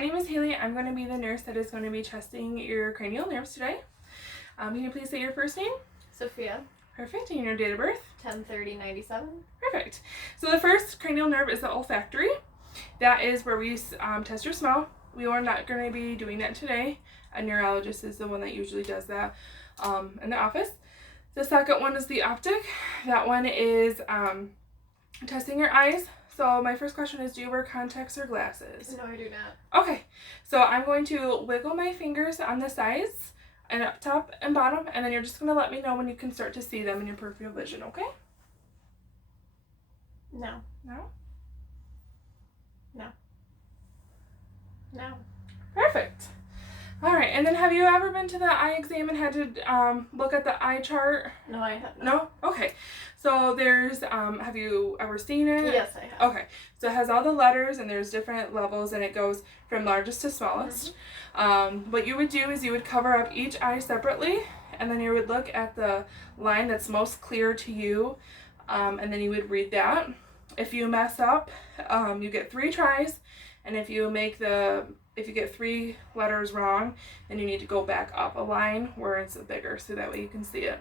name is Haley. I'm going to be the nurse that is going to be testing your cranial nerves today. Can you please say your first name? Sophia. Perfect. And your date of birth? 10/30/97. Perfect. So the first cranial nerve is the olfactory. That is where we test your smell. We are not going to be doing that today. A neurologist is the one that usually does that in the office. The second one is the optic. That one is testing your eyes. So my first question is, do you wear contacts or glasses? No, I do not. Okay, so I'm going to wiggle my fingers on the sides and up top and bottom, and then you're just going to let me know when you can start to see them in your peripheral vision, okay? No. No? No. No. Perfect. All right, and then have you ever been to the eye exam and had to look at the eye chart? No, I have not. No? Okay. So there's, have you ever seen it? Yes, I have. Okay. So it has all the letters and there's different levels and it goes from largest to smallest. What you would do is you would cover up each eye separately and then you would look at the line that's most clear to you and then you would read that. If you mess up, you get 3 tries, and if you get 3 letters wrong, then you need to go back up a line where it's bigger so that way you can see it.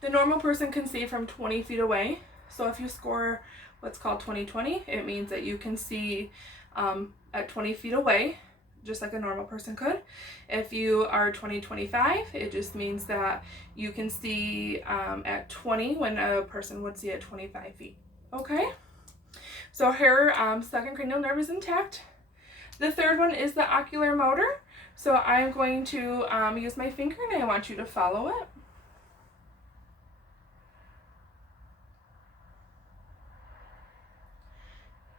The normal person can see from 20 feet away. So if you score what's called 20/20, it means that you can see at 20 feet away, just like a normal person could. If you are 20/25, it just means that you can see at 20 when a person would see at 25 feet. Okay? So her second cranial nerve is intact. The third one is the ocular motor. So I'm going to use my finger and I want you to follow it.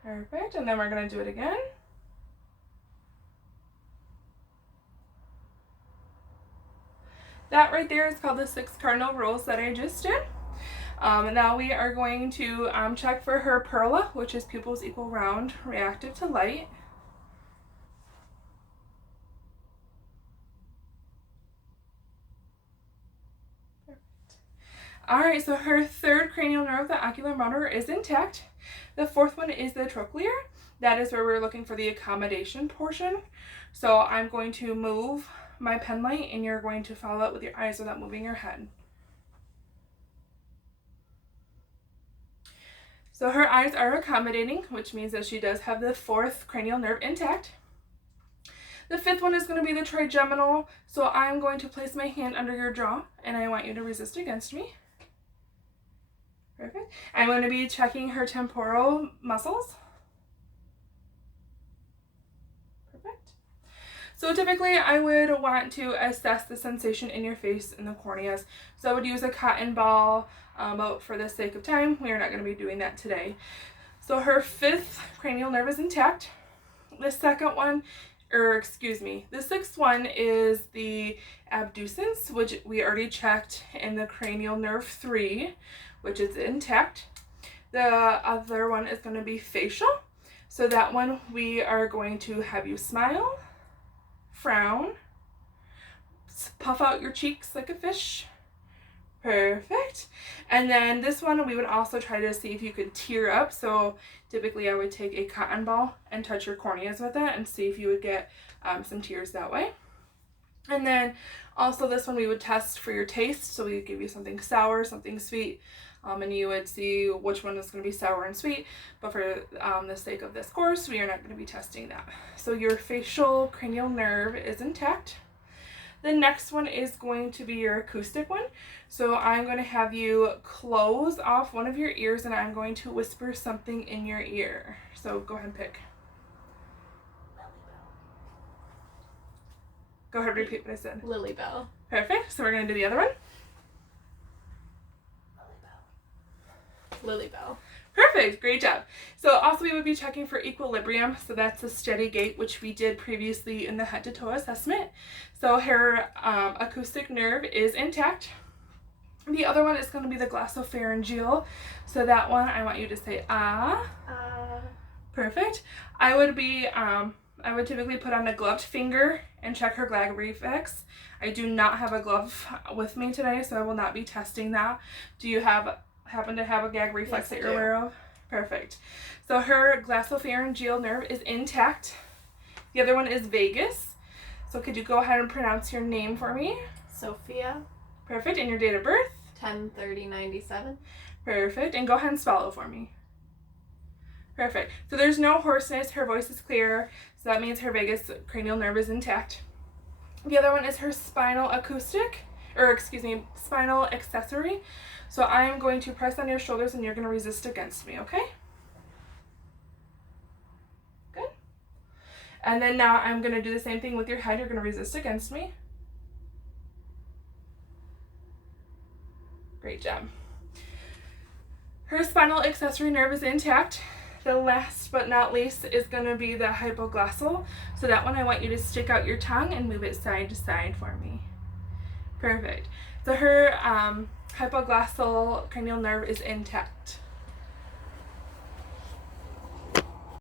Perfect, and then we're going to do it again. That right there is called the 6 cardinal rules that I just did. Now we are going to check for her perla, which is pupils equal round, reactive to light. Alright, so her third cranial nerve, the ocular motor, is intact. The fourth one is the trochlear. That is where we're looking for the accommodation portion. So I'm going to move my pen light and you're going to follow it with your eyes without moving your head. So her eyes are accommodating, which means that she does have the fourth cranial nerve intact. The fifth one is going to be the trigeminal. So I'm going to place my hand under your jaw and I want you to resist against me. Perfect. I'm going to be checking her temporal muscles. Perfect. So typically I would want to assess the sensation in your face and the corneas. So I would use a cotton ball, but for the sake of time, we are not going to be doing that today. So her fifth cranial nerve is intact. The second one, the sixth one is the abducens, which we already checked in the cranial nerve 3, which is intact. The other one is going to be facial. So that one we are going to have you smile, frown, puff out your cheeks like a fish. Perfect. And then this one we would also try to see if you could tear up. So typically I would take a cotton ball and touch your corneas with it and see if you would get some tears that way. And then also this one we would test for your taste. So we would give you something sour, something sweet, and you would see which one is going to be sour and sweet. But for the sake of this course, we are not going to be testing that. So your facial cranial nerve is intact. The next one is going to be your acoustic one. So I'm going to have you close off one of your ears and I'm going to whisper something in your ear. So go ahead and pick. Go ahead and repeat what I said. Lily Bell. Perfect. So we're going to do the other one. Lily Bell. Perfect. Great job. So also we would be checking for equilibrium. So that's a steady gait, which we did previously in the head to toe assessment. So her acoustic nerve is intact. The other one is going to be the glossopharyngeal. So that one I want you to say ah. Perfect. I would typically put on a gloved finger and check her gag reflex. I do not have a glove with me today, so I will not be testing that. Do you happen to have a gag reflex that you're aware of? Perfect. So her glossopharyngeal nerve is intact. The other one is vagus. So could you go ahead and pronounce your name for me? Sophia. Perfect. And your date of birth? 10/30/97. Perfect. And go ahead and spell it for me. Perfect. So there's no hoarseness. Her voice is clear. So that means her vagus cranial nerve is intact. The other one is her spinal acoustic, or excuse me, spinal accessory. So I'm going to press on your shoulders and you're going to resist against me, okay? Good. And then now I'm going to do the same thing with your head. You're going to resist against me. Great job. Her spinal accessory nerve is intact. The last but not least is going to be the hypoglossal. So that one I want you to stick out your tongue and move it side to side for me. Perfect. So her hypoglossal cranial nerve is intact.